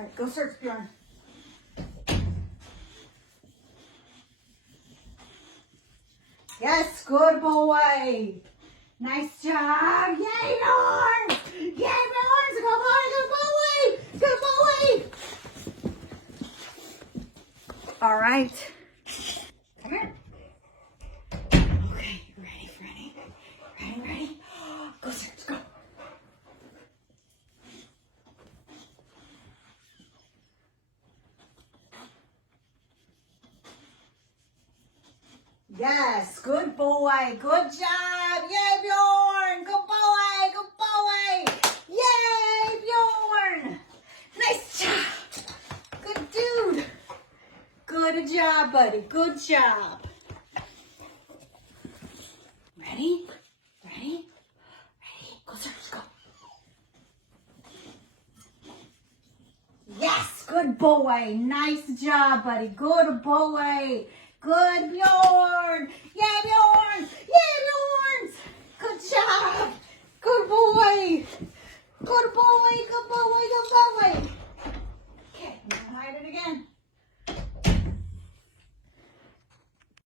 All right, go search, Bjorn. Yes, good boy. Nice job. Yay, Bjorn. Yay, Bjorn. Good boy, good boy. Good boy. All right. Come here. Okay, ready, Freddy? Ready? Go search, go. Yes, good boy. Good job. Yay, Bjorn. Good boy. Good boy. Yay, Bjorn. Nice job. Good dude. Good job, buddy. Good job. Ready? Ready? Go search, go. Yes, good boy. Nice job, buddy. Good boy. Good Bjorn. Yay, Bjorn. Yay, Bjorn. Good job.